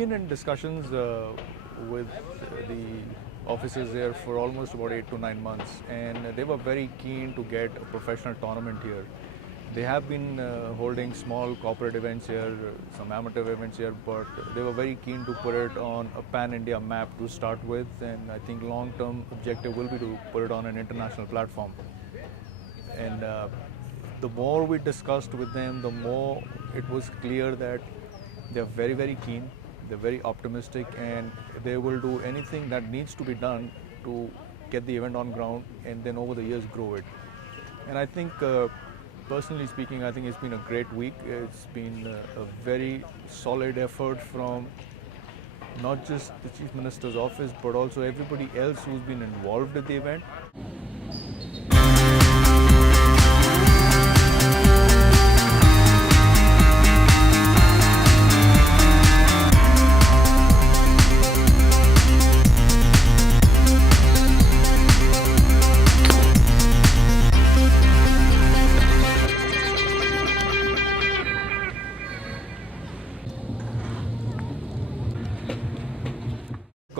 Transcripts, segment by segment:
been in discussions with the officers here for almost about 8 to 9 months, and they were very keen to get a professional tournament here. They have been holding small corporate events here, some amateur events here, but they were very keen to put it on a pan-India map to start with, and I think long-term objective will be to put it on an international platform. And the more we discussed with them, the more it was clear that they're very, very keen, they're very optimistic, and they will do anything that needs to be done to get the event on ground and then over the years grow it. And I think personally speaking, I think it's been a great week. It's been a very solid effort from not just the Chief Minister's office, but also everybody else who's been involved at the event.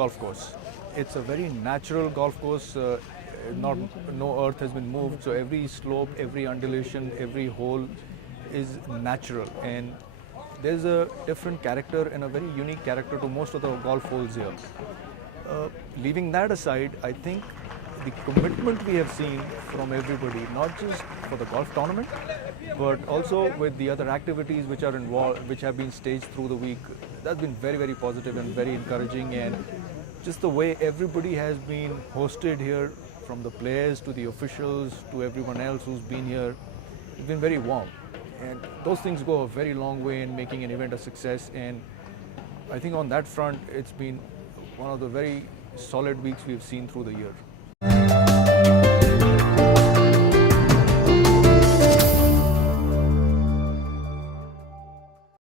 Golf course. It's a very natural golf course. No earth has been moved, so every slope, every undulation, every hole is natural, and there's a different character and a very unique character to most of the golf holes here. Leaving that aside, I think the commitment we have seen from everybody, not just for the golf tournament, but also with the other activities which are involved, which have been staged through the week, that's been very, very positive and very encouraging. And just the way everybody has been hosted here, from the players to the officials to everyone else who's been here, it's been very warm. And those things go a very long way in making an event a success. And I think on that front, it's been one of the very solid weeks we've seen through the year.